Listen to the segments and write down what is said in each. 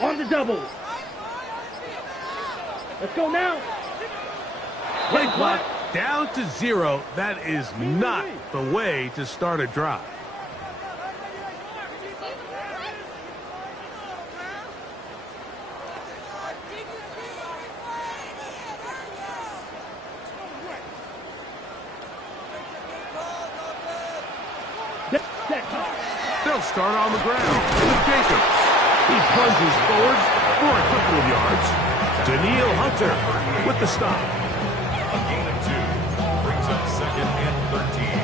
On the double. Let's go now. Play clock down to 0. That is not the way to start a drive. They'll start on the ground with Jacobs. He plunges forwards for a couple of yards. Daniil Hunter with the stop. A gain of 2 brings up 2nd and 13.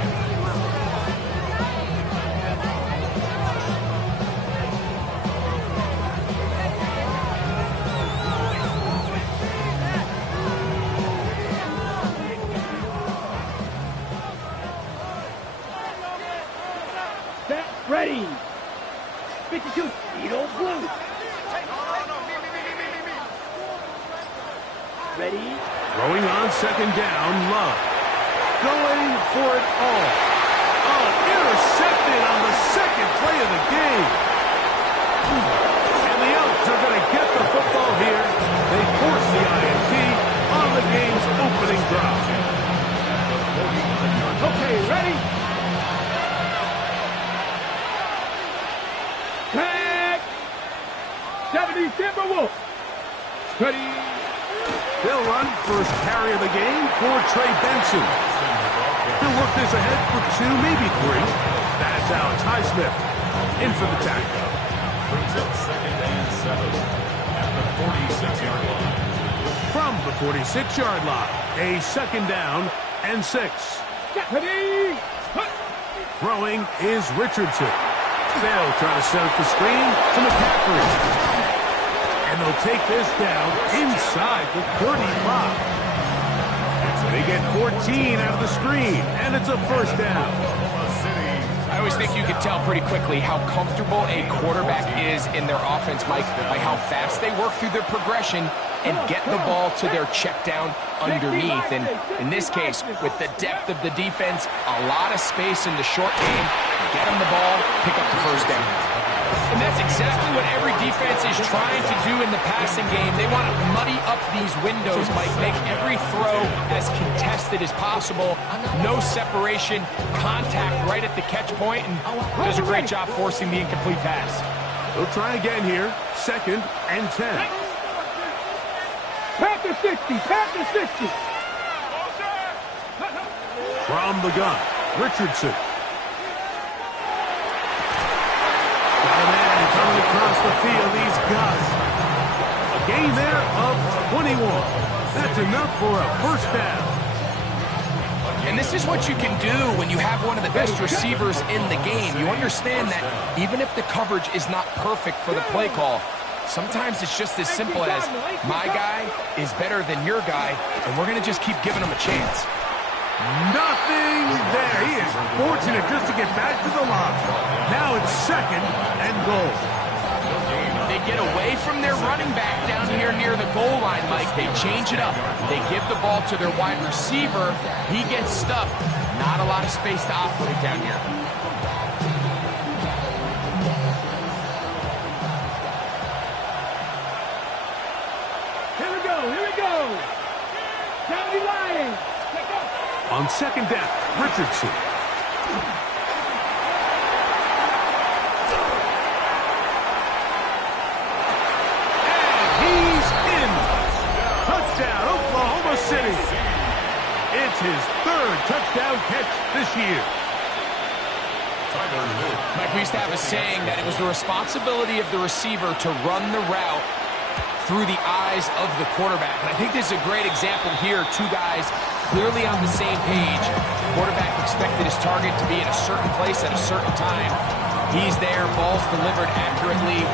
Ready. 52. Edo blue. Ready. Throwing on 2nd down, Love. Going for it all. Oh, intercepted on the 2nd play of the game. And the Elks are going to get the football here. They force the INT on the game's opening drive. Okay, ready. Tag! 70 Timberwolves! Ready! They'll run first carry of the game for Trey Benson. He'll work this ahead for 2, maybe 3. That's Alex Highsmith in for the tackle. Brings up 2nd and 7 at the 46-yard line. From the 46-yard line, a 2nd down and 6. Ready! Throwing is Richardson. They'll try to set up the screen to McCaffrey. And they'll take this down inside the 35. They get 14 out of the screen, and it's a 1st down. I always think you can tell pretty quickly how comfortable a quarterback is in their offense, Mike, by how fast they work through their progression and get the ball to their check down underneath. And in this case, with the depth of the defense, a lot of space in the short game, get them the ball, pick up the 1st down. And that's exactly what every defense is trying to do in the passing game. They want to muddy up these windows, Mike, make every throw as contested as possible. No separation, contact right at the catch point, and does a great job forcing the incomplete pass. They'll try again here, 2nd and 10. Pack the 60, pack the 60. From the gun, Richardson. Coming across the field, he's got a gain there of 21. That's enough for a 1st down. And this is what you can do when you have one of the best receivers in the game. You understand that even if the coverage is not perfect for the play call, sometimes it's just as simple as my guy is better than your guy, and we're going to just keep giving him a chance. Nothing there. He is fortunate just to get back to the line. Now it's 2nd and goal. They get away from their running back down here near the goal line, Mike. They change it up. They give the ball to their wide receiver. He gets stuffed. Not a lot of space to operate down here. Here we go, here we go. Down the line. On 2nd down, Richardson. And he's in. Touchdown, Oklahoma City. It's his 3rd touchdown catch this year. Mike, we used to have a saying that it was the responsibility of the receiver to run the route through the eyes of the quarterback. And I think this is a great example here. 2 guys clearly on the same page. Quarterback expected his target to be in a certain place at a certain time. He's there, ball's delivered accurately.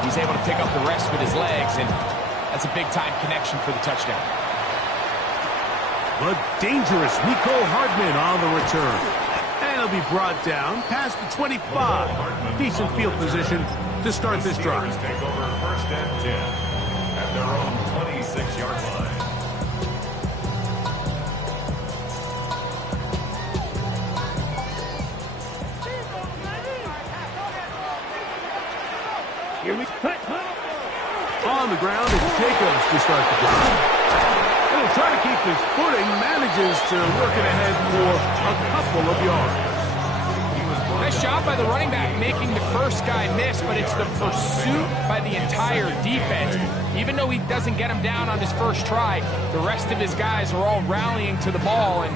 He's able to pick up the rest with his legs, and that's a big-time connection for the touchdown. The dangerous Nico Hardman on the return. And he'll be brought down past the 25. Decent field position to start this drive. Take over 1st and 10 at their own 26-yard line. Here we cut. On the ground, it's Jacobs to start the drive. And he'll try to keep his footing, manages to work it ahead for a couple of yards. Nice job by the running back making the first guy miss, but it's the pursuit by the entire defense. Even though he doesn't get him down on his first try, the rest of his guys are all rallying to the ball, and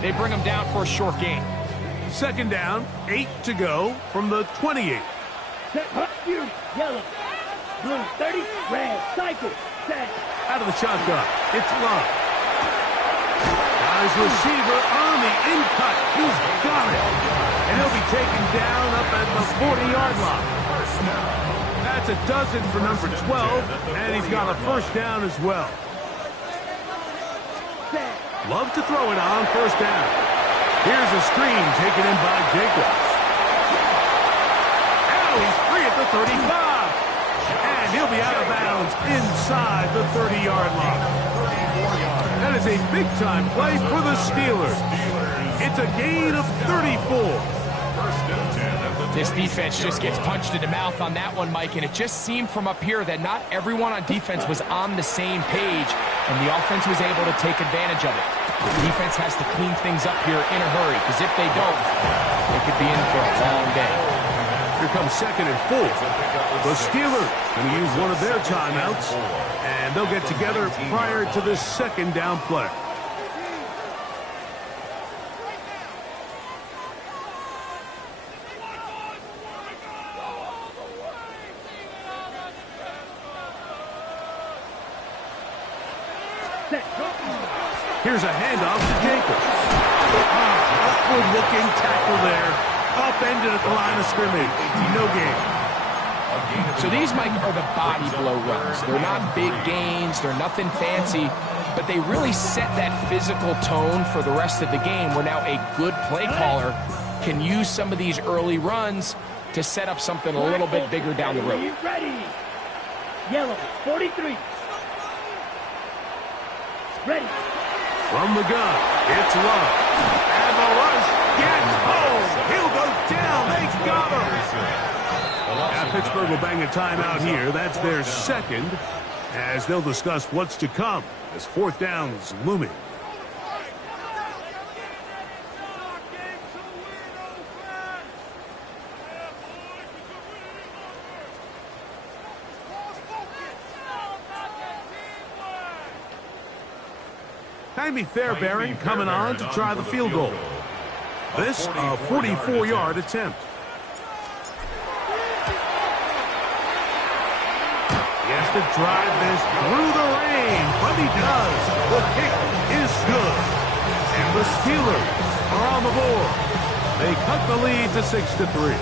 they bring him down for a short gain. Second down, 8 to go from the 28. Yellow, blue, 30, red, cycle, set. Out of the shotgun, it's Love. Got his receiver on the in-cut. He's got it. And he'll be taken down up at the 40-yard line. That's a dozen for number 12, and he's got a first down as well. Love to throw it on first down. Here's a screen taken in by Jacobs. Now he's free at the 35. And he'll be out of bounds inside the 30-yard line. That is a big-time play for the Steelers. It's a gain of 34. This defense just gets punched in the mouth on that one, Mike, and it just seemed from up here that not everyone on defense was on the same page, and the offense was able to take advantage of it. The defense has to clean things up here in a hurry, because if they don't, they could be in for a long day. Here comes 2nd and 4. The Steelers going to use one of their timeouts, and they'll get together prior to this second down play. Here's a handoff to Jacobs. Upward-looking tackle there. Upended at the line of scrimmage. No gain. So these, Mike, are the body blow runs. They're not big gains. They're nothing fancy. But they really set that physical tone for the rest of the game, where now a good play caller can use some of these early runs to set up something a little bit bigger down the road. Ready. Yellow, 43. Ready. From the gun, it's Love. And the rush gets home. He'll go down. They got him. Now Pittsburgh will bang a timeout here. That's their second, as they'll discuss what's to come as fourth down's looming. Jaime Fairbairn coming on to try the field goal. This, a 44-yard attempt. He has to drive this through the rain, but he does. The kick is good. And the Steelers are on the board. They cut the lead to 6-3.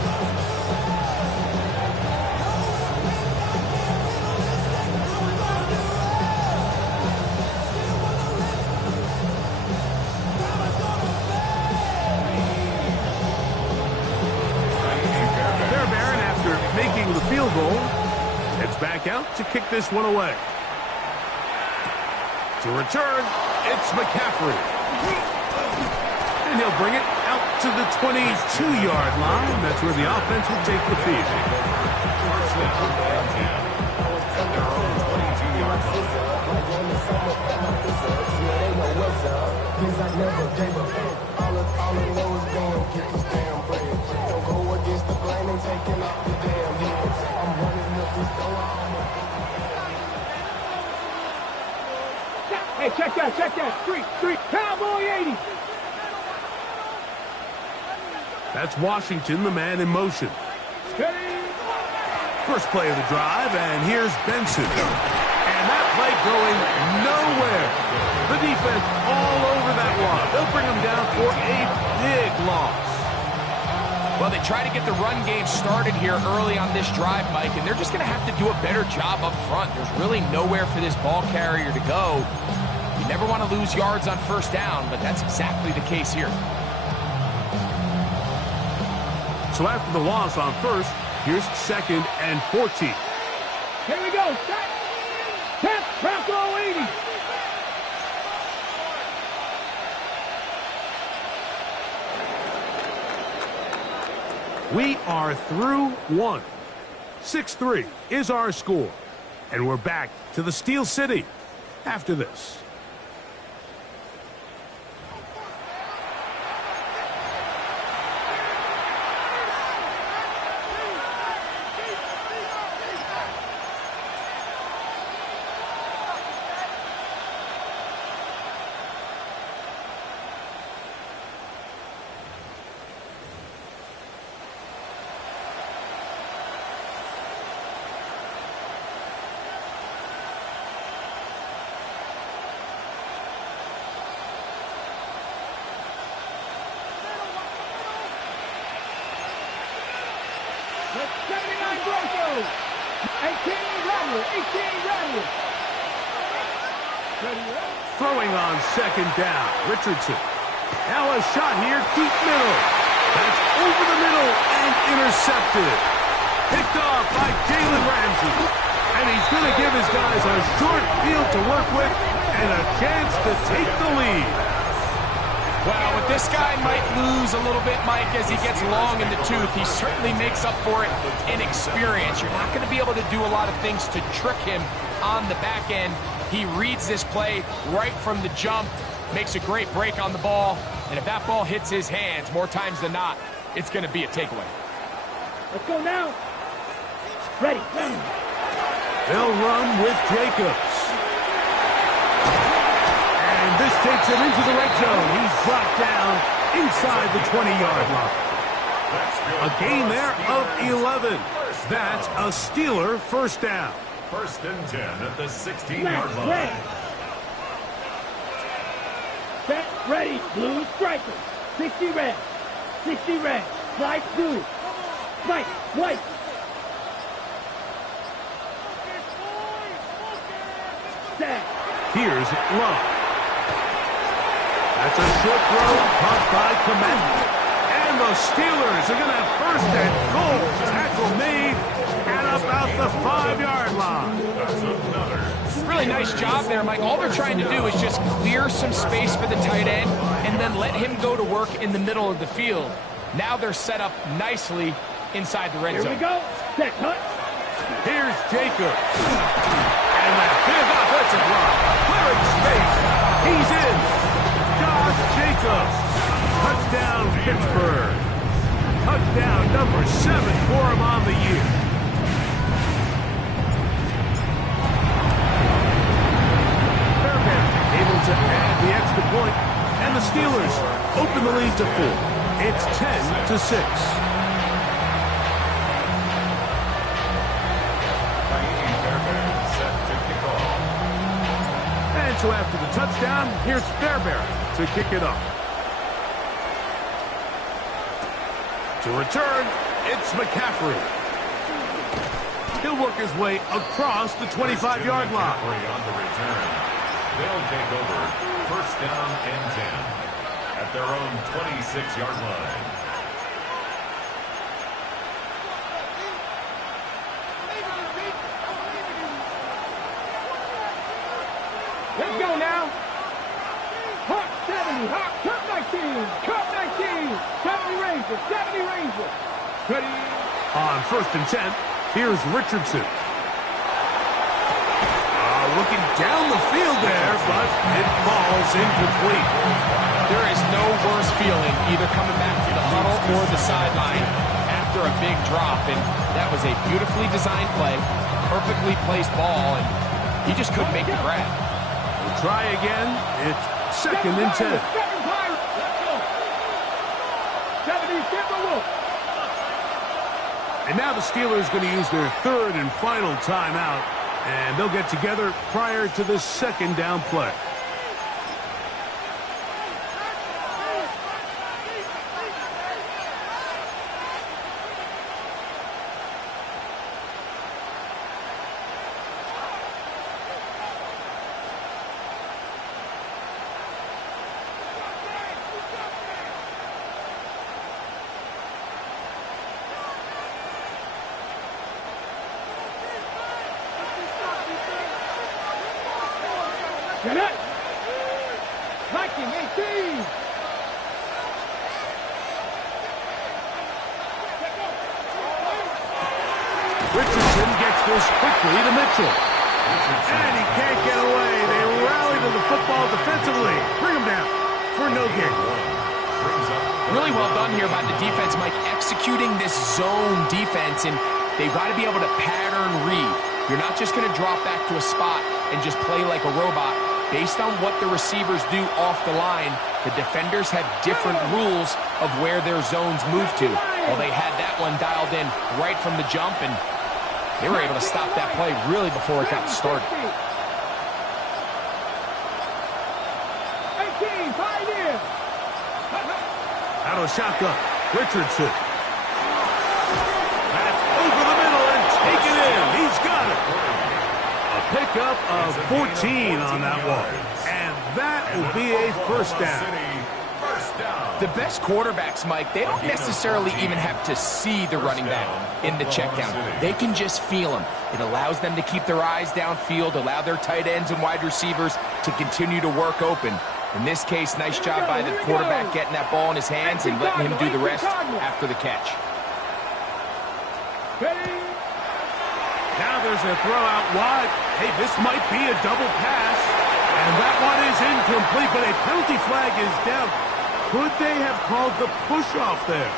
The field goal, heads back out to kick this one away. To return, it's McCaffrey. And he'll bring it out to the 22-yard line. That's where the offense will take the field. Hey, check that. Three. Cowboy 80. That's Washington, the man in motion. First play of the drive, and here's Benson. And that play going nowhere. The defense all over that one. They'll bring him down for a big loss. Well, they try to get the run game started here early on this drive, Mike, and they're just going to have to do a better job up front. There's really nowhere for this ball carrier to go. You never want to lose yards on first down, but that's exactly the case here. So after the loss on first, here's 2nd and 14. Here we go. Tap, Bronco 80. We are through one. 6-3 is our score. And we're back to the Steel City after this. That's 79 Broncos. 18 Rattler. 18 Rattler. Throwing on second down, Richardson. Now a shot here, deep middle. That's over the middle and intercepted. Picked off by Jalen Ramsey. And he's going to give his guys a short field to work with and a chance to take the lead. Well, what this guy might lose a little bit, Mike, as he gets long in the tooth, he certainly makes up for it in experience. You're not going to be able to do a lot of things to trick him on the back end. He reads this play right from the jump, makes a great break on the ball, and if that ball hits his hands more times than not, it's going to be a takeaway. Let's go now. Ready. They'll run with Jacobs. And this takes him into the red zone. He's brought down inside the 20-yard line. A gain there of 11. That's a Steeler first down. 1st and 10 at the 16-yard line. Set, ready, blue striker. 60 red. 60 red. White blue. White, white. Set. Here's Love. That's a short throw, caught by Komet. And the Steelers are going to have first and goal. Tackle made at about the 5-yard line. That's another. Really nice job there, Mike. All they're trying to do is just clear some space for the tight end and then let him go to work in the middle of the field. Now they're set up nicely inside the red zone. Here we go. Set, cut. Here's Jacobs. And that big offensive run. Clearing space. He's in. Josh Jacobs. Touchdown, Pittsburgh. Touchdown number 7 for him on the year. Fairbairn able to add the extra point, and the Steelers open the lead to 4. It's 10-6. And so after the touchdown, here's Fairbairn to kick it off. To return, it's McCaffrey. He'll work his way across the 25-yard line. McCaffrey on the return. They'll take over 1st down and 10 at their own 26-yard line. Let's go now. Hawk 70, Hawk, cut 19, cut 19. 70 Ranger, 70 Ranger. Ready. On 1st and 10, here's Richardson. Looking down the field there, but it falls incomplete. There is no worse feeling either coming back to the huddle or the sideline after a big drop, and that was a beautifully designed play, perfectly placed ball, and he just couldn't make the grab. We'll try again. It's 2nd and 10. 70 Timberwolf. And now the Steelers going to use their 3rd and final timeout, and they'll get together prior to the 2nd down play. Get it. Viking 18. Richardson gets this quickly to Mitchell. And he can't get away. They rally to the football defensively. Bring him down for no gain. Really well done here by the defense, Mike, executing this zone defense, and they've got to be able to pattern read. You're not just going to drop back to a spot and just play like a robot. Based on what the receivers do off the line, the defenders have different rules of where their zones move to. Well, they had that one dialed in right from the jump, and they were able to stop that play really before it got started. 18, Pioneer. Out of shotgun, Richardson. That's over the middle and taken in. He's got it. A pickup of 14 on that one. And that will be a first down. The best quarterbacks, Mike, they don't necessarily even have to see the running back in the check down. They can just feel him. It allows them to keep their eyes downfield, allow their tight ends and wide receivers to continue to work open. In this case, nice job by the quarterback getting that ball in his hands and letting him do the rest after the catch. Now there's a throw out wide. Hey, this might be a double pass. And that one is incomplete, but a penalty flag is down. Could they have called the push-off there?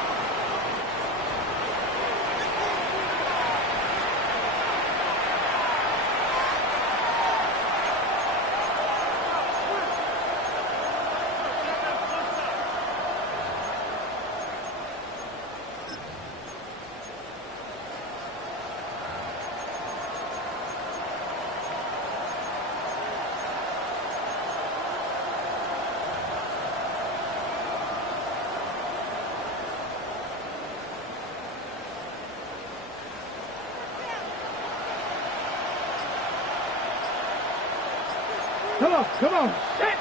Come on. Set.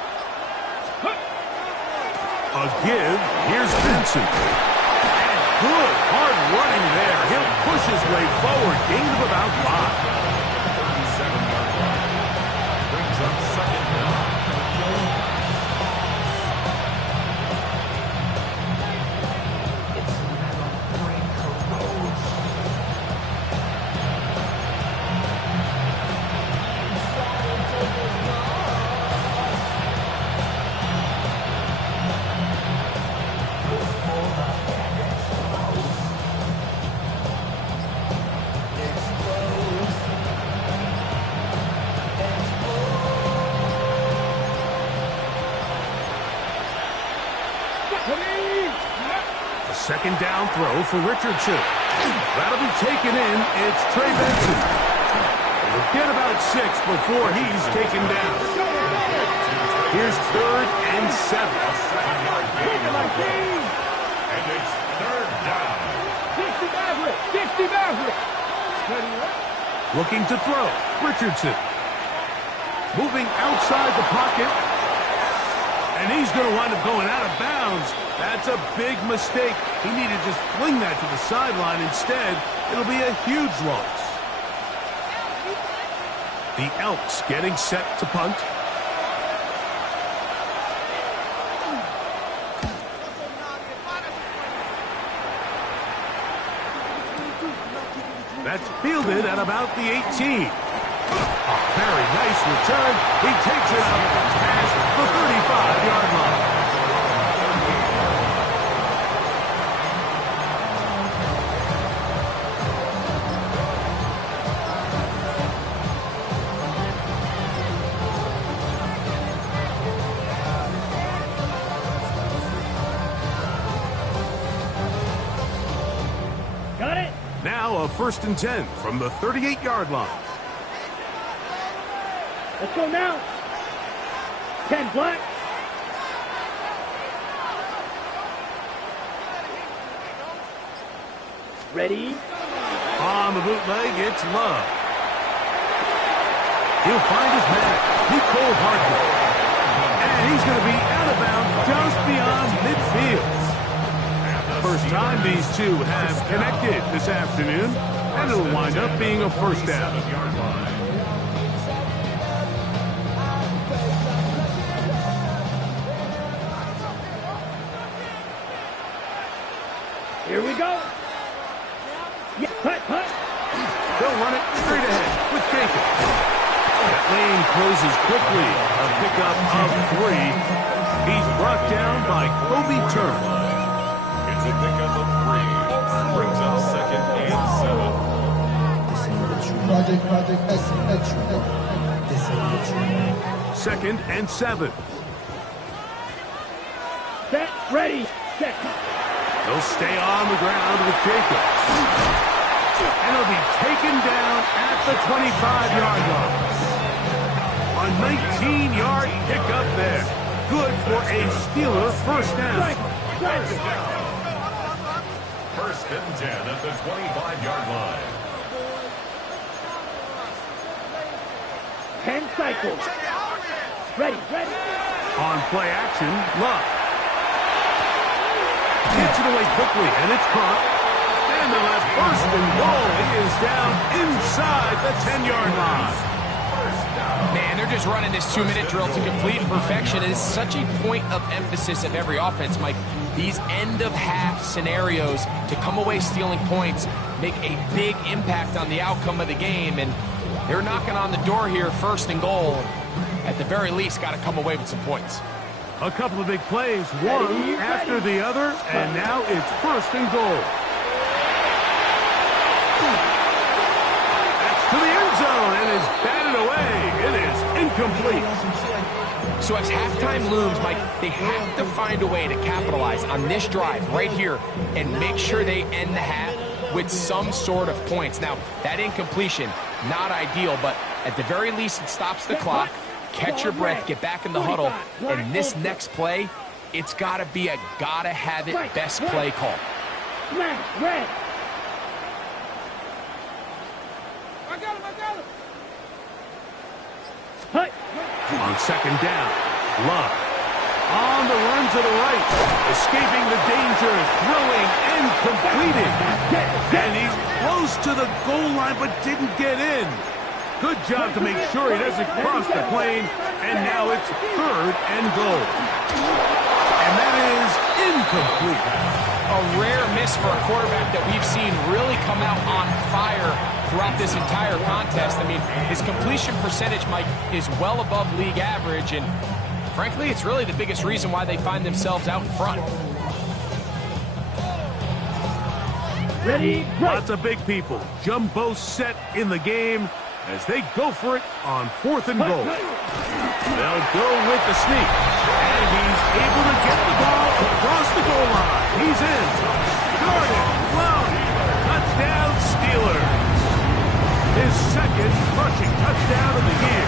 A give. Here's Vincent. And good hard running there. He'll push his way forward. Gain of about 5. 37-yard line. Brings up second down. Second down throw for Richardson. That'll be taken in. It's Trey Benson. We'll get about 6 before he's taken down. Here's 3rd and 7. And it's 3rd down. 60 Maverick. Looking to throw. Richardson. Moving outside the pocket. And he's going to wind up going out of bounds. That's a big mistake. He needed to just fling that to the sideline. Instead, it'll be a huge loss. The Elks getting set to punt. That's fielded at about the 18. A very nice return. He takes it out past the 35-yard line. Got it. Now a 1st and 10 from the 38-yard line. Let's go now. 10 black. Ready? On the bootleg, it's Love. He'll find his man, Nicole Hardman. And he's going to be out of bounds just beyond midfield. First time these two have connected this afternoon, and it'll wind up being a first down. Here we go. Yeah, hut. They'll run it straight ahead with Jacobs. That lane closes quickly. A pickup of 3. He's brought down by Kobe Turner. It's a pickup of 3. Brings up 2nd and 7. Project extra. 2nd and 7. Set, ready, set. He'll stay on the ground with Jacobs. And he'll be taken down at the 25-yard line. A 19-yard pickup there. Good for a Steeler first down. First and 10 at the 25-yard line. 10 cycles. Ready. On play action, Love. Gets it away quickly, and it's caught. And they'll have first and goal. He is down inside the 10-yard line. Man, they're just running this 2-minute drill to complete perfection. It is such a point of emphasis of every offense, Mike. These end-of-half scenarios to come away stealing points make a big impact on the outcome of the game. And they're knocking on the door here, first and goal. At the very least, got to come away with some points. A couple of big plays, one after the other, and now it's first and goal. That's to the end zone and is batted away. It is incomplete. So as halftime looms, Mike, they have to find a way to capitalize on this drive right here and make sure they end the half with some sort of points. Now, that incompletion, not ideal, but at the very least, it stops the clock. Catch your breath, get back in the huddle, and this next play, it's got to be a gotta-have-it best play call. Red. I got him. Hut. On second down, Love. On the run to the right, escaping the danger, throwing and completing. And he's close to the goal line, but didn't get in. Good job to make sure he doesn't cross the plane, and now it's third and goal. And that is incomplete. A rare miss for a quarterback that we've seen really come out on fire throughout this entire contest. I mean, his completion percentage, Mike, is well above league average, and frankly, it's really the biggest reason why they find themselves out in front. Ready, Lots of big people. Jumbo set in the game as they go for it on fourth and goal. They'll go with the sneak, and he's able to get the ball across the goal line. He's in. Guarded. Well, touchdown Steelers. His second rushing touchdown of the year.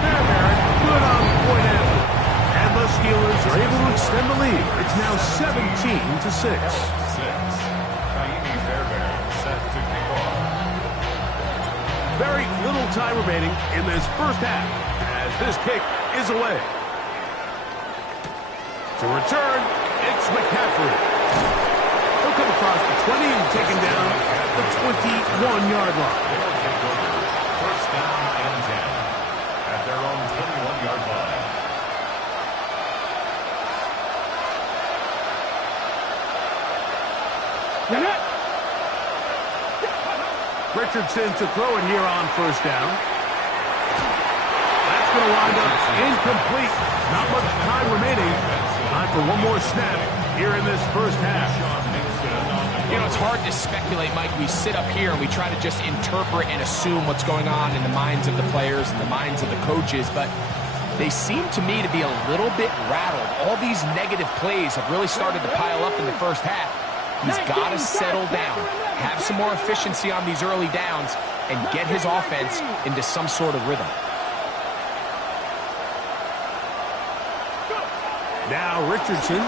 Fairbairn good on point after. And the Steelers are able to extend the lead. It's now 17-6. Very little time remaining in this first half as this kick is away. To return, it's McCaffrey. He'll come across the 20 and taken down at the 21-yard line. First down and 10 at their own 21-yard line. Richardson to throw it here on first down. That's going to wind up incomplete. Not much time remaining. Time for one more snap here in this first half. You know, it's hard to speculate, Mike. We sit up here and we try to just interpret and assume what's going on in the minds of the players and the minds of the coaches, but they seem to me to be a little bit rattled. All these negative plays have really started to pile up in the first half. He's got to settle down, have some more efficiency on these early downs, and get his offense into some sort of rhythm. Now Richardson. And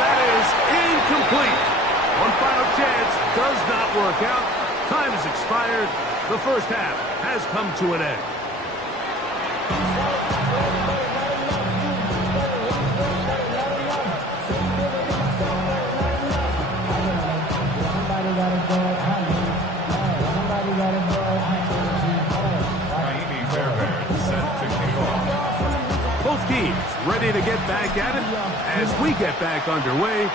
that is incomplete. One final chance does not work out. Time has expired. The first half has come to an end. Both teams ready to get back at it as we get back underway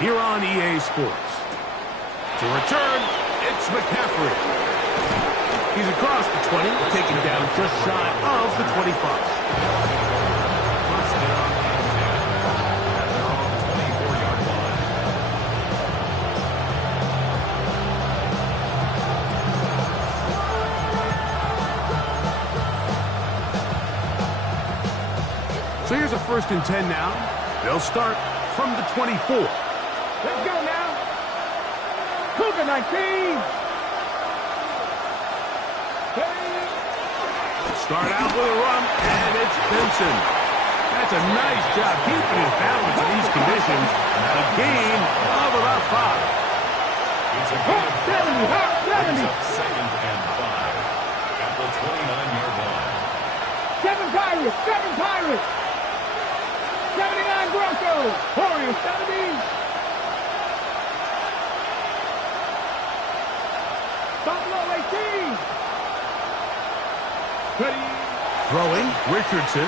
here on EA Sports. To return, It's McCaffrey. He's across the 20, taken down just shy of the 25. First down and 10 at their own 24-yard line. So here's a 1st and 10 now. They'll start from the 24. Let's go now. Cougar 19. Start out with a run, and it's Benson. That's a nice job keeping his balance in these conditions. A gain of about 5. It's a Hawk 70, Hawk 70. second and 5 at the 29-yard line. 7 Pirates, 7 Pirates. 79 Broncos. Warriors 70. Buffalo 18. Ready. Throwing, Richardson.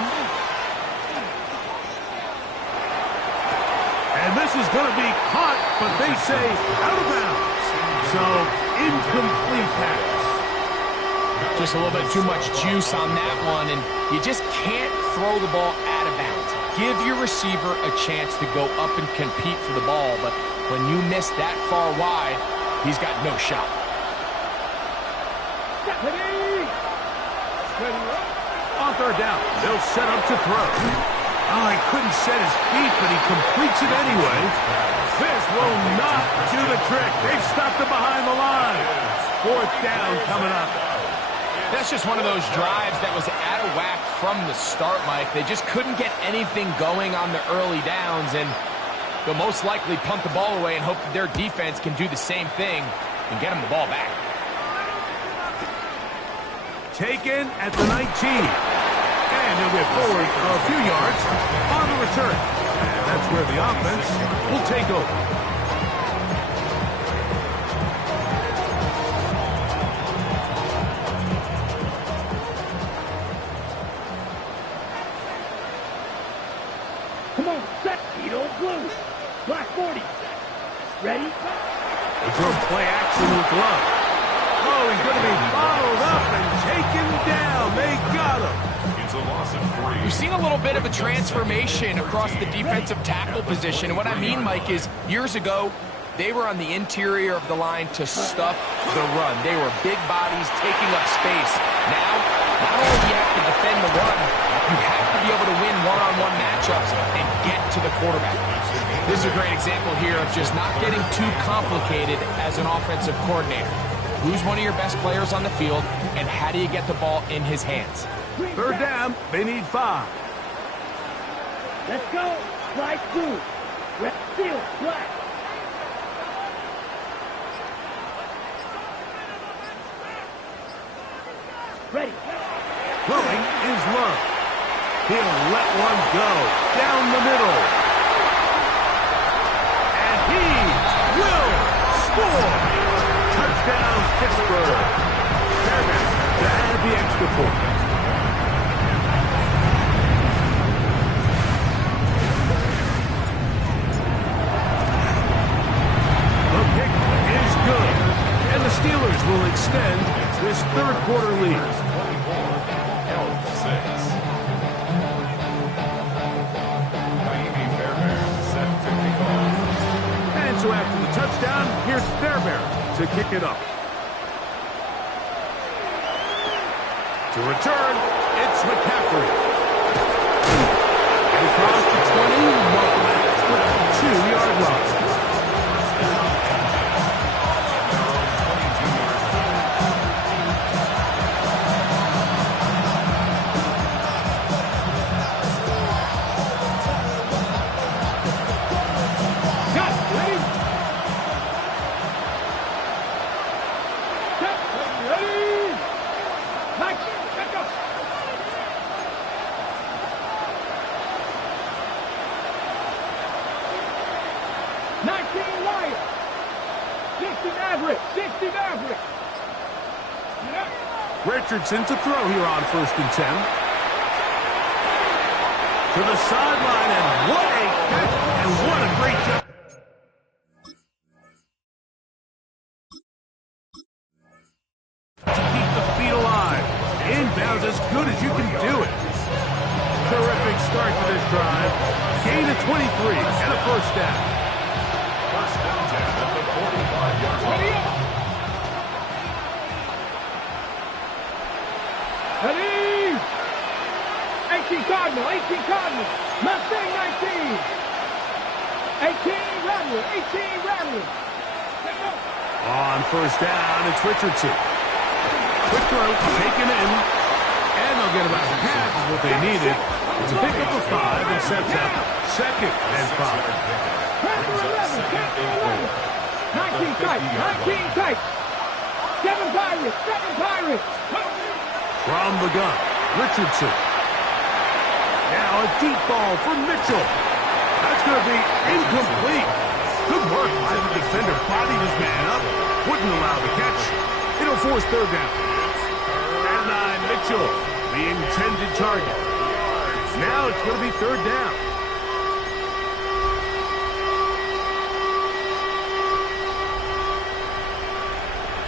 And this is going to be caught, but they say out of bounds. So, incomplete pass. Just a little bit too much juice on that one, and you just can't throw the ball out of bounds. Give your receiver a chance to go up and compete for the ball, but when you miss that far wide, he's got no shot. Ready. On 3rd down, they'll set up to throw. Oh, he couldn't set his feet, but he completes it anyway. This will not do the trick. They've stopped him behind the line. 4th down coming up. That's just one of those drives that was out of whack from the start, Mike. They just couldn't get anything going on the early downs, and they'll most likely punt the ball away and hope that their defense can do the same thing and get them the ball back. Taken at the 19. And he'll get forward a few yards on the return. And that's where the offense will take over. Come on, set. Edo Blue. Black 40. Ready? They throw play action with Love. Oh, he's going to be bottled up and taken down. They got him. It's a loss of 3. We've seen a little bit of a transformation across the defensive tackle position. And what I mean, Mike, is years ago, they were on the interior of the line to stop the run. They were big bodies taking up space. Now, not only do you have to defend the run, you have to be able to win one-on-one matchups and get to the quarterback. This is a great example here of just not getting too complicated as an offensive coordinator. Who's one of your best players on the field, and how do you get the ball in his hands? 3rd down, they need 5. Let's go. Black 2. Red field. Black. Ready. Throwing is Love. He'll let one go down the middle. And he will score. Touchdown, Pittsburgh. Fairbanks to add the extra point. The kick is good. And the Steelers will extend this 3rd quarter lead. Elks 6. And so after the touchdown, here's Fairbairn to kick it up. To return, it's McCaffrey. And across the 20, marking an extra 2-yard line. Richardson to throw here on 1st and 10. To the sideline, and what a catch, and what a great job. gain of 23 and a first down. First down 10 at the 45-yard line. Ready? 18 Cardinal, 18 Cardinal. Mustang 19. 18 Rattler, 18 Rattler. On first down, it's Richardson. Quick throw, taken in, and they'll get about half of what they needed. It's a pickup of 5 and sets up second and 5. Panther 11, Panther 11. 19 tight, 19 tight. 7 Pirates, 7 Pirates. From the gun, Richardson. Now a deep ball for Mitchell. That's going to be incomplete. Good work by the defender. Bodied his man up. Wouldn't allow the catch. It'll force third down. And 9, Mitchell, the intended target. Now it's going to be third down.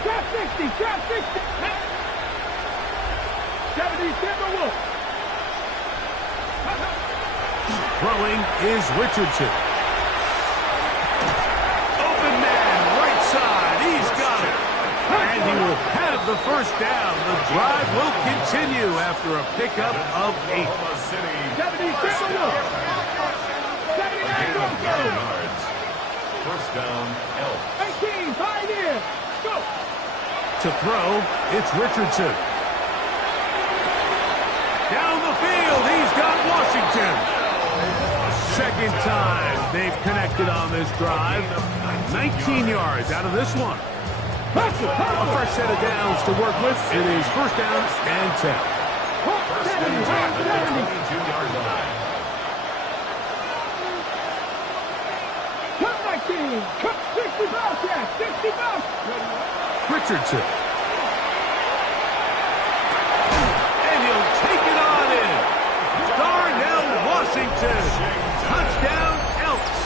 Trap 60, trap 60. 70 Timberwolves. Throwing is Richardson. Open man, right side. He's got it. And he will have the first down. The drive will continue after a pickup of 8. 70 Timberwolves. 79 Broncos. Yards. First down, Elks. 18 Pioneers. Go. To throw, it's Richardson. Down the field, he's got Washington. Second time they've connected on this drive. 19 yards out of this one. A fresh set of downs to work with. It is first down and 10. First down 10 at the 22-yard line. Cut 19. Cut 60 Bobcat. 60 Bobcat. Richardson. And he'll take it on in. Darnell Washington. Touchdown, Elks.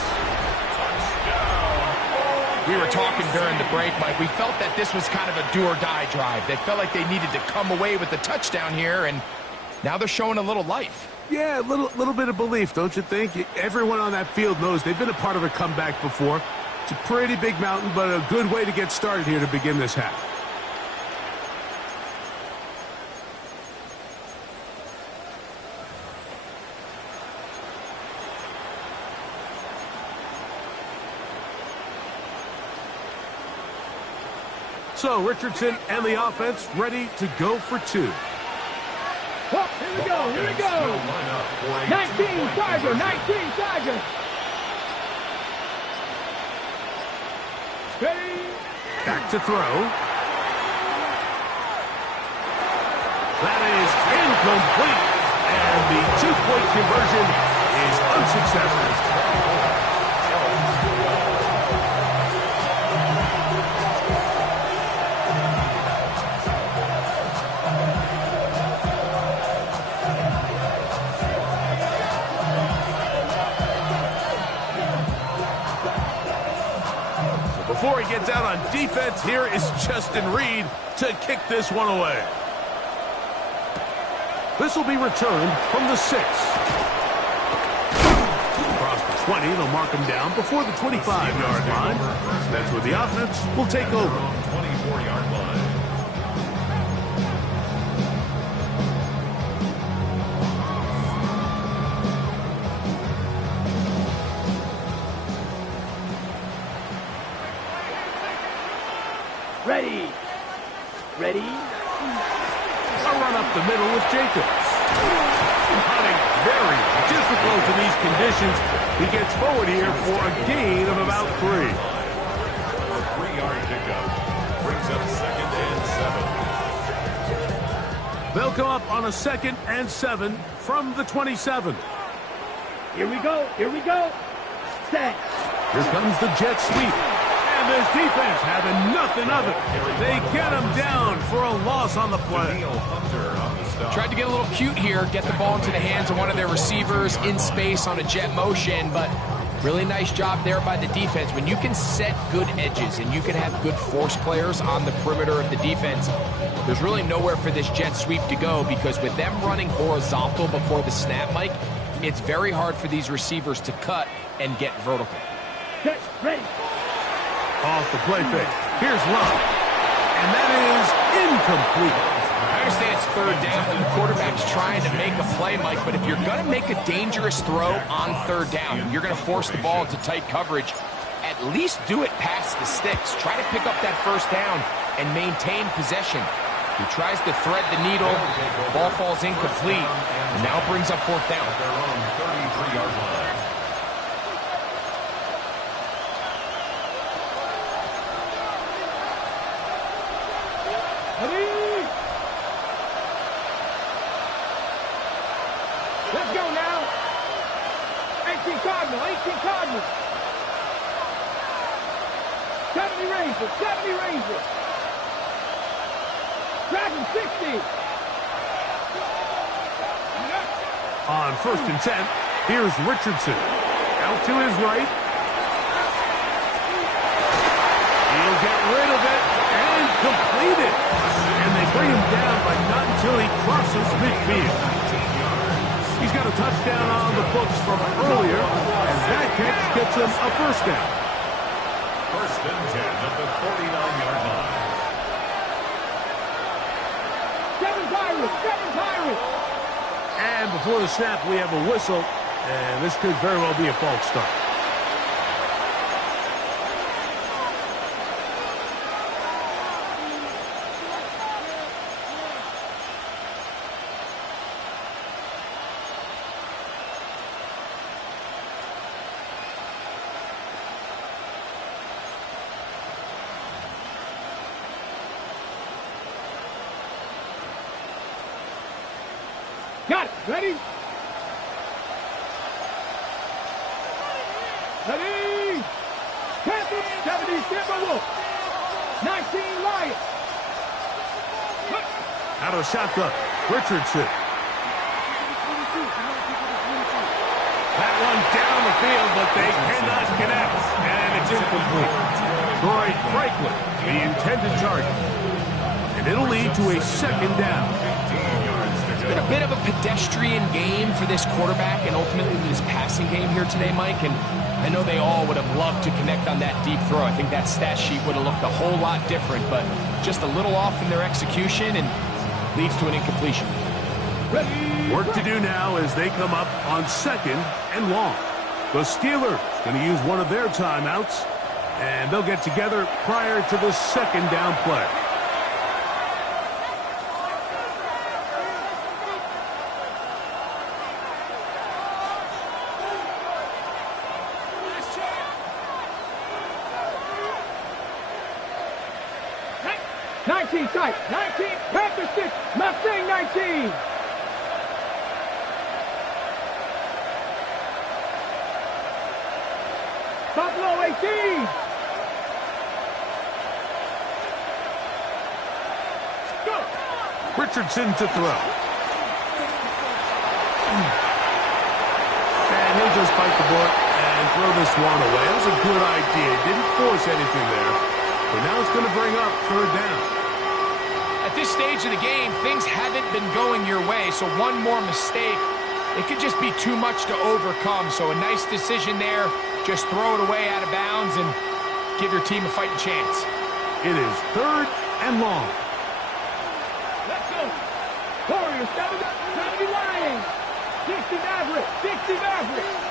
We were talking during the break, Mike. We felt that this was kind of a do-or-die drive. They felt like they needed to come away with the touchdown here, and now they're showing a little life. Yeah, a little bit of belief, don't you think? Everyone on that field knows they've been a part of a comeback before. It's a pretty big mountain, but a good way to get started here to begin this half. So Richardson and the offense ready to go for 2. Oh, here we go, here we go. 19 Tiger, 19 Tiger. Ready? Back to throw. That is incomplete. And the 2-point conversion is unsuccessful. Before he gets out on defense, here is Justin Reed to kick this one away. This will be returned from the 6. Across the 20, they'll mark him down before the 25-yard line. That's where the offense will take over. 24-yard line. Ready. Ready. A run up the middle with Jacobs. Hunting very difficult in these conditions. He gets forward here for a gain of about 3. A 3-yard pickup. Brings up second and 7. They'll come up on a second and 7 from the 27. Here we go, here we go. Set. Here comes the jet sweep. And this defense having nothing of it. They get him down for a loss on the play. Tried to get a little cute here, get the ball into the hands of one of their receivers in space on a jet motion, but really nice job there by the defense. When you can set good edges and you can have good force players on the perimeter of the defense, there's really nowhere for this jet sweep to go, because with them running horizontal before the snap, Mike, it's very hard for these receivers to cut and get vertical. Set, ready. Off the play fake. Here's Love. And that is incomplete. I understand it's third down and the quarterback's trying to make a play, Mike, but if you're going to make a dangerous throw on third down, you're going to force the ball into tight coverage, at least do it past the sticks. Try to pick up that first down and maintain possession. He tries to thread the needle, ball falls incomplete, and now brings up fourth down. Their own 33-yard line. Ready? Let's go now. 18 Cardinal, 18 Cardinal. 70 Rangers, 70 Rangers. Dragon 60. On 1st and 10, here's Richardson. Out to his right. He'll get rid of it and complete it. And they bring him down, but not until he crosses midfield. He's got a touchdown on the books from earlier, and that catch gets him a first down. 1st and 10 at the 49-yard line. Seven Pirates. And before the snap, we have a whistle, and this could very well be a false start. Got it. Ready? Ready? Panthers, 70 Timberwolves. 19 Lions. Out of shotgun, Richardson. That one down the field, but they cannot connect. And it's incomplete. Troy Franklin, the intended target. And it'll lead to a second down. It's been a bit of a pedestrian game for this quarterback and ultimately this passing game here today, Mike. And I know they all would have loved to connect on that deep throw. I think that stat sheet would have looked a whole lot different, but just a little off in their execution and leads to an incompletion. Work to do now as they come up on 2nd and long. The Steelers going to use one of their timeouts, and they'll get together prior to the second down play. Tight. 19, Panthers 6, Mustang 19. Buffalo 18. Go. Richardson to throw. And he'll just bite the bullet and throw this one away. That was a good idea. Didn't force anything there. But now it's going to bring up third down. At this stage of the game, things haven't been going your way, so one more mistake, it could just be too much to overcome. So a nice decision there. Just throw it away out of bounds and give your team a fighting chance. It is 3rd and long. Let's go. Warriors, 70 Lions. 60 Mavericks. 60 Mavericks.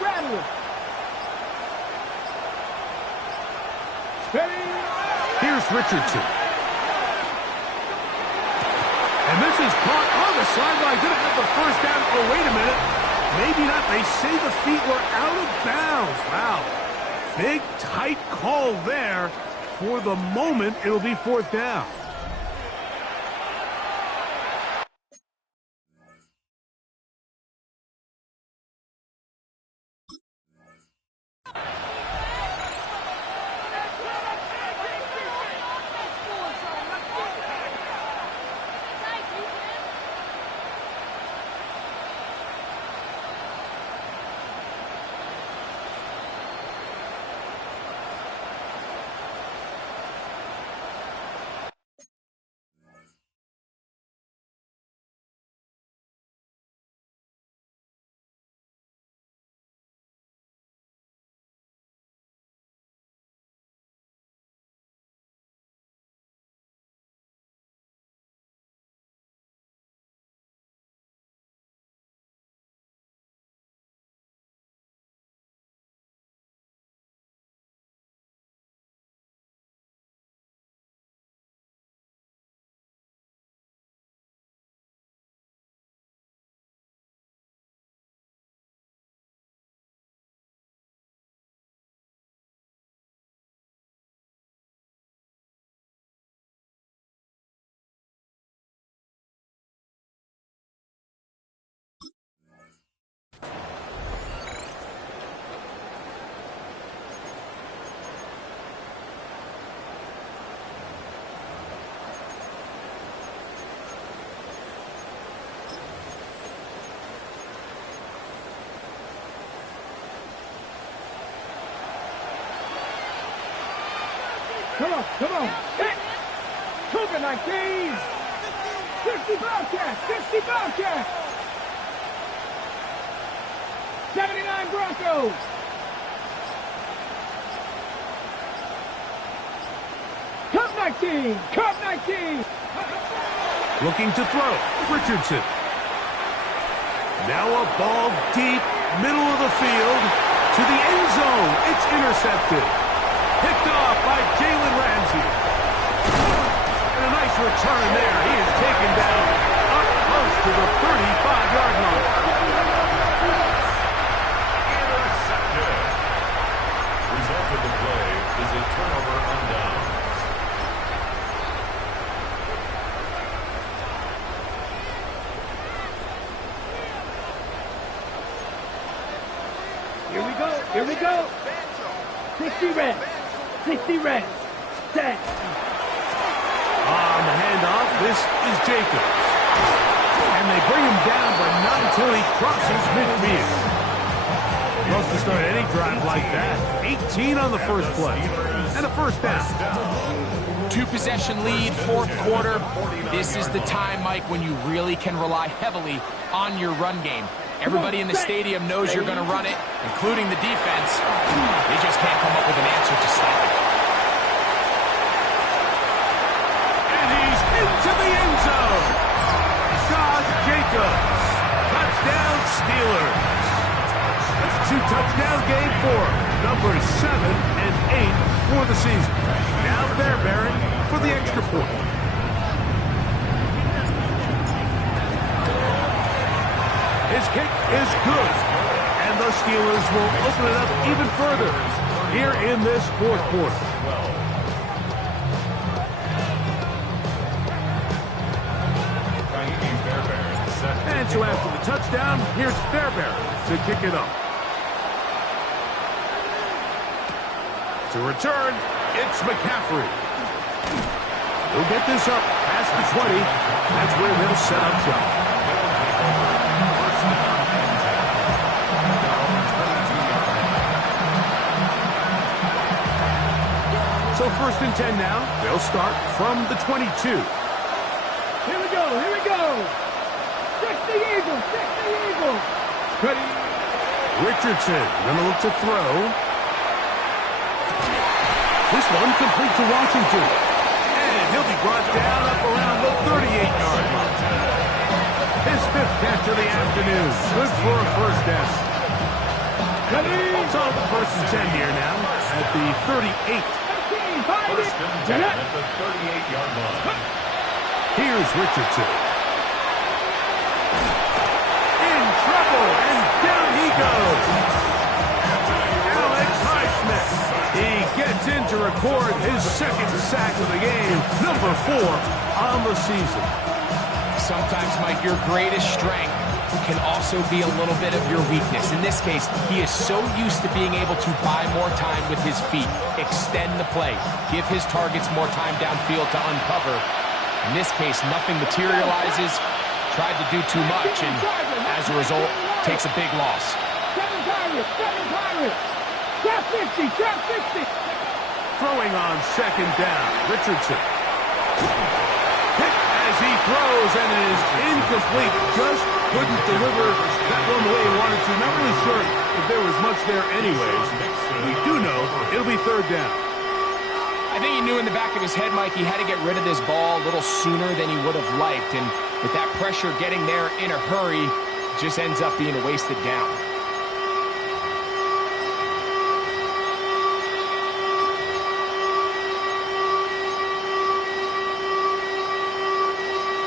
Rattler. Here's Richardson. And this is caught on the sideline. Didn't have the first down. Oh, wait a minute. Maybe not. They say the feet were out of bounds. Wow. Big, tight call there. For the moment, it'll be 4th down. Come on. Hit. Cougar 19. 60 Bobcats. 60 Bobcats. 79 Broncos. Cup 19. Cup 19. Looking to throw. Richardson. Now a ball deep, middle of the field, to the end zone. It's intercepted. Picked off by Jalen Ramsey. And a nice return there. He is taken down up close to the 35-yard line. Intercepted. Result of the play is a turnover on downs. Here we go. 60 reps. 60 reps. 10. On the handoff, this is Jacobs. And they bring him down, but not until he crosses midfield. Supposed to start any drive like that. 18 on the first play. And a first down. 2-possession lead, fourth quarter. This is the time, Mike, when you really can rely heavily on your run game. Everybody in the stadium knows you're going to run it, including the defense. They just can't come up with an answer to stop it. And he's into the end zone. Josh Jacobs. Touchdown Steelers. That's a 2-touchdown game for numbers 7 and 8 for the season. Now Fairbairn for the extra point. His kick is good, and the Steelers will open it up even further here in this fourth quarter. And so after the touchdown, here's Fairbairn to kick it up. To return, it's McCaffrey. He'll get this up past the 20. That's where they'll set up shop. So first and 10 now. They'll start from the 22. Here we go. 60 Eagles. 60 Eagles. Ready. Richardson going to look to throw. This one complete to Washington. And he'll be brought down up around the 38-yard line. His fifth catch of the afternoon. Good for a first down. So first and 10 here now at the 38. First and 10 at the 38-yard line. Here's Richardson. In trouble, and down he goes. Alex Highsmith. He gets in to record his second sack of the game, number 4 on the season. Sometimes, Mike, your greatest strength can also be a little bit of your weakness. In this case, he is so used to being able to buy more time with his feet, extend the play, give his targets more time downfield to uncover. In this case, nothing materializes, tried to do too much, and as a result, takes a big loss. 7 Pirates. Trap 50. Throwing on second down, Richardson. Hit as he throws, and it is incomplete. Just couldn't deliver that one the way he wanted to. Not really sure if there was much there anyways. We do know it'll be third down. I think he knew in the back of his head, Mike, he had to get rid of this ball a little sooner than he would have liked. And with that pressure getting there in a hurry, it just ends up being a wasted down.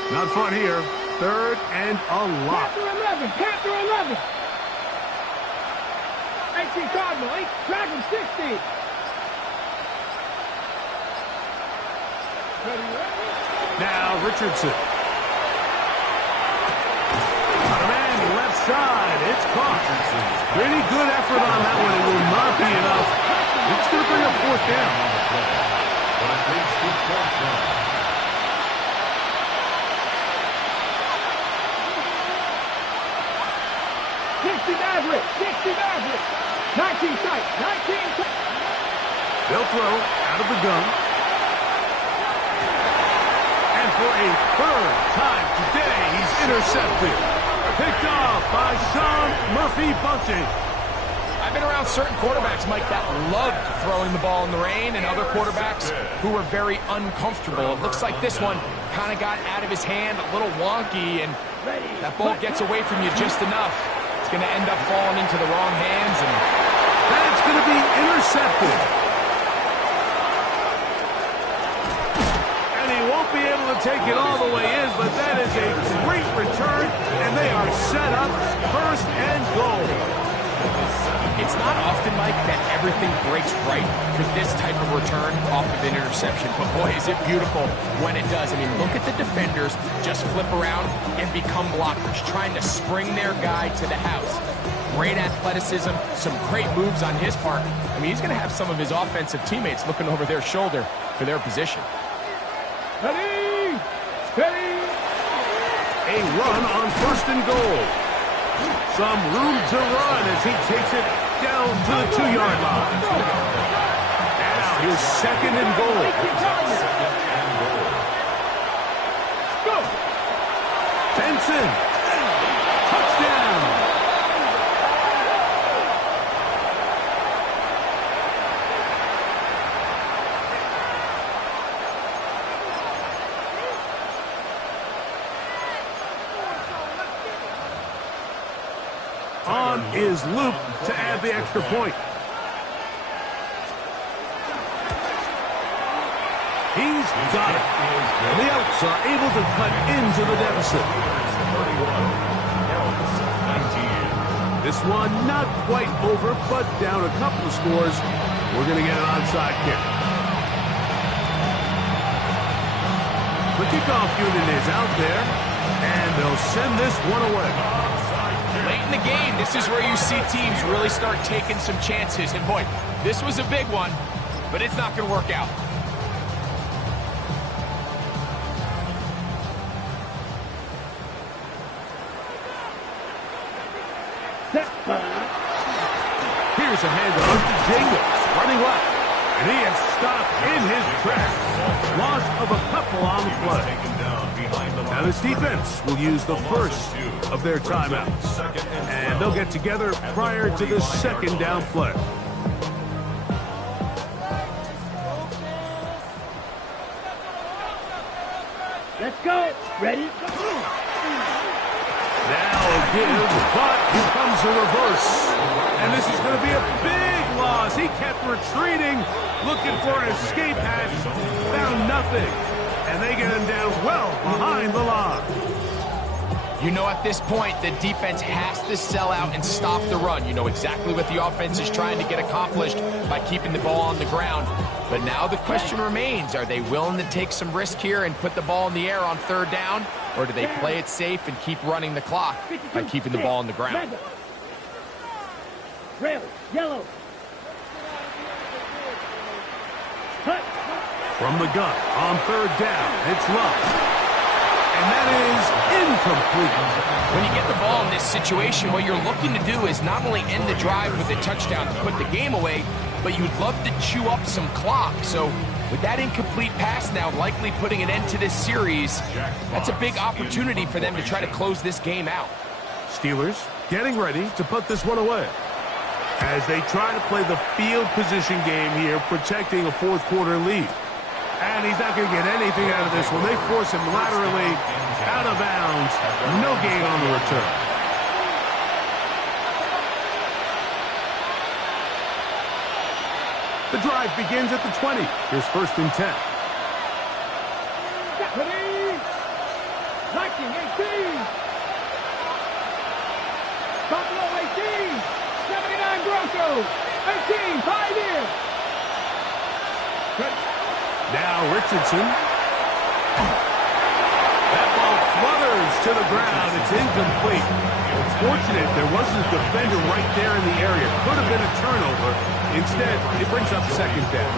Not fun here. Third and a lot. Panther 11. 18 Cardinal, 8 Dragon 60. Now Richardson. On a man left side. It's caught. Pretty good effort on that one. It will not be enough. It's going to bring up fourth down. But it leads to fourth down. 60 Maverick. 19 tight. They'll throw out of the gun. third time today he's intercepted. Picked off by Sean Murphy Bunting. I've been around certain quarterbacks, Mike, that loved throwing the ball in the rain, and other quarterbacks who were very uncomfortable. It looks like this one kind of got out of his hand, a little wonky, and that ball gets away from you just enough. It's going to end up falling into the wrong hands, and that's going to be intercepted. And he won't be able to take it all the way in, but that is a great return, and they are set up first and goal. It's not often, Mike, that everything breaks right for this type of return off of an interception. But, boy, is it beautiful when it does. I mean, look at the defenders just flip around and become blockers, trying to spring their guy to the house. Great athleticism, some great moves on his part. I mean, he's going to have some of his offensive teammates looking over their shoulder for their position. Ready! Steady! A run on first and goal. Some room to run as he takes it down to the 2-yard line. Now here's second and goal. Go! Benson. Touchdown. On is Luke to add the extra point. He's got it. And the Elks are able to cut into the deficit. 31, Elks, 19. This one not quite over, but down a couple of scores. We're going to get an onside kick. The kickoff unit is out there, and they'll send this one away. Late in the game, this is where you see teams really start taking some chances. And, boy, this was a big one, but it's not going to work out. Here's a handoff to Jacobs, running left. And he is stopped in his tracks. Loss of a couple on the play. Now this defense will use the first of their timeouts. And they'll get together prior to the second down play. Let's go! Ready? Now a give, but here comes the reverse. And this is going to be a big loss. He kept retreating, looking for an escape hatch, found nothing. And they get him down well behind the line. You know, at this point, the defense has to sell out and stop the run. You know exactly what the offense is trying to get accomplished by keeping the ball on the ground. But now the question remains, are they willing to take some risk here and put the ball in the air on third down? Or do they play it safe and keep running the clock by keeping the ball on the ground? Red, yellow. Cut. From the gun on third down, it's Love. And that is incomplete. When you get the ball in this situation, what you're looking to do is not only end the drive with a touchdown to put the game away, but you'd love to chew up some clock. So with that incomplete pass now likely putting an end to this series, that's a big opportunity for them to try to close this game out. Steelers getting ready to put this one away as they try to play the field position game here, protecting a fourth quarter lead. And he's not going to get anything out of this one. They force him laterally out of bounds. No gain on the return. The drive begins at the 20. Here's first and 10. Ready? 19, 18. Buffalo 18. 79 Broncos. 18, 5 in. Now Richardson. That ball flutters to the ground. It's incomplete. Fortunate there wasn't a defender right there in the area. Could have been a turnover. Instead, it brings up second down.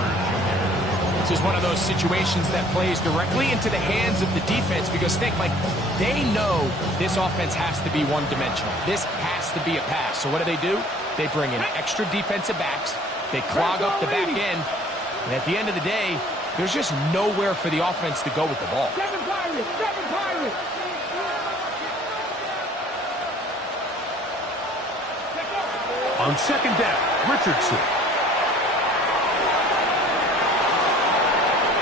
This is one of those situations that plays directly into the hands of the defense because, think, like, they know this offense has to be one-dimensional. This has to be a pass. So what do? They bring in extra defensive backs. They clog up the back end. And at the end of the day, There's just nowhere for the offense to go with the ball. Seven Pirates! Seven Pirates! On second down, Richardson.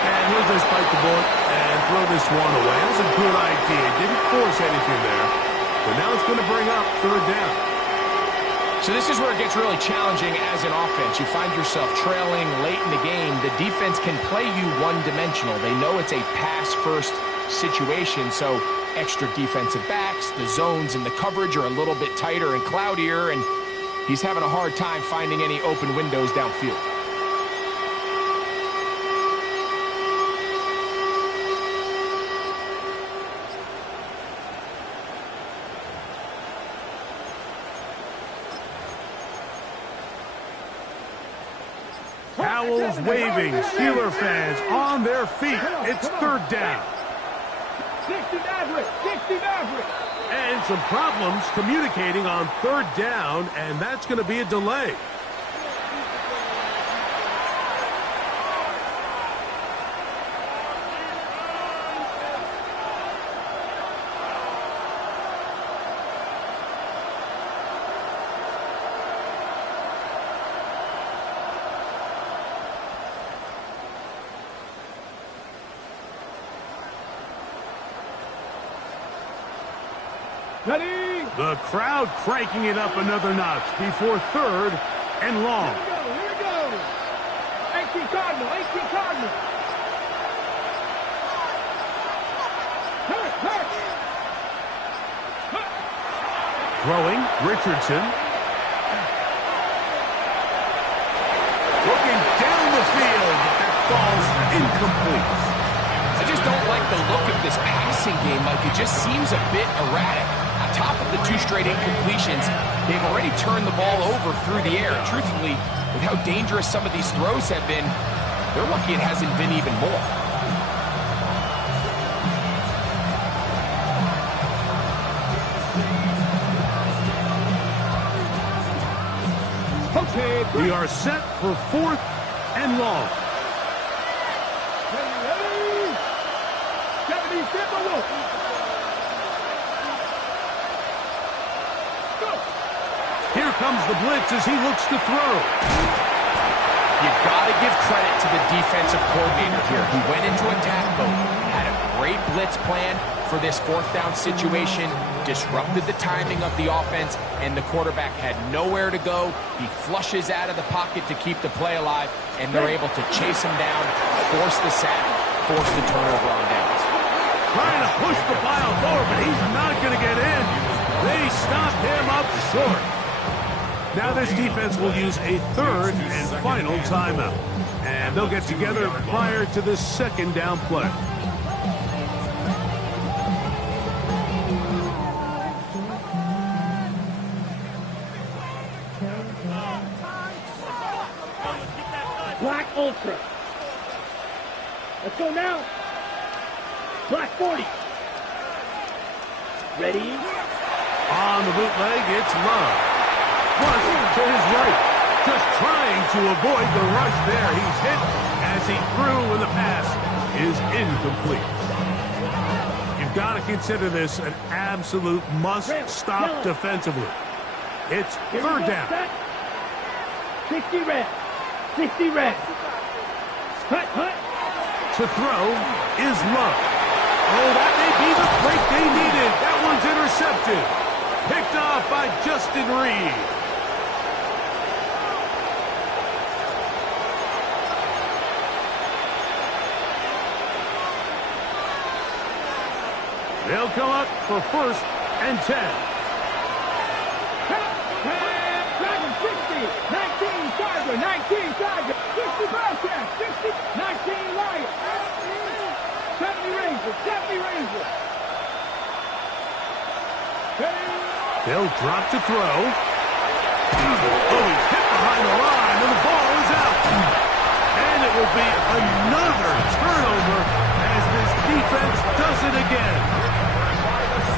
And he'll just bite the bullet and throw this one away. That's a good idea. Didn't force anything there. But now it's going to bring up third down. So this is where it gets really challenging as an offense. You find yourself trailing late in the game. The defense can play you one-dimensional. They know it's a pass-first situation, so extra defensive backs, the zones and the coverage are a little bit tighter and cloudier, and he's having a hard time finding any open windows downfield. Towels waving, Steeler fans on their feet. It's third down. 60 Maverick! 60 Maverick! And some problems communicating on third down, and that's going to be a delay. Ready? The crowd cranking it up another notch before third and long. Here we go! 18 Cardinal! 18 Cardinal! Hurt! Throwing, Richardson. Looking down the field, but that ball's incomplete. I just don't like the look of this passing game. Like, it just seems a bit erratic. On top of the 2 straight incompletions, they've already turned the ball over through the air. Truthfully, with how dangerous some of these throws have been, they're lucky it hasn't been even more. Okay, We are set for fourth and long. ready? 70 Timberwolf! Go! Here comes the blitz as he looks to throw. You've got to give credit to the defensive coordinator here. He went into attack mode, had a great blitz plan for this fourth down situation, disrupted the timing of the offense, and the quarterback had nowhere to go. He flushes out of the pocket to keep the play alive, and they're able to chase him down, force the sack, force the turnover on downs. Trying to push the pile forward, but he's not going to get in. They stopped him up short. Now this defense will use a third and final timeout. And they'll get together prior to the second down play. Black Ultra. Let's go now. Black 40. Ready? On the bootleg, it's Love. Flush to his right. Just trying to avoid the rush there. He's hit as he threw when the pass is incomplete. You've got to consider this an absolute must-stop defensively. It's third down. 60 red. 60 red. Hut. To throw is Love. Oh, that may be the break they needed. That one's intercepted. Picked off by Justin Reed. They'll come up for first and 10. Dragon 60. 19 Tiger. 19 Tiger. 60 Bobcat. 60. 19 Lion. 70 Ranger. 70 Ranger. They'll drop to throw. Oh, he's hit behind the line, and the ball is out. And it will be another turnover as this defense does it again.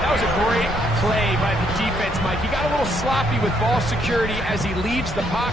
That was a great play by the defense, Mike. He got a little sloppy with ball security as he leaves the pocket.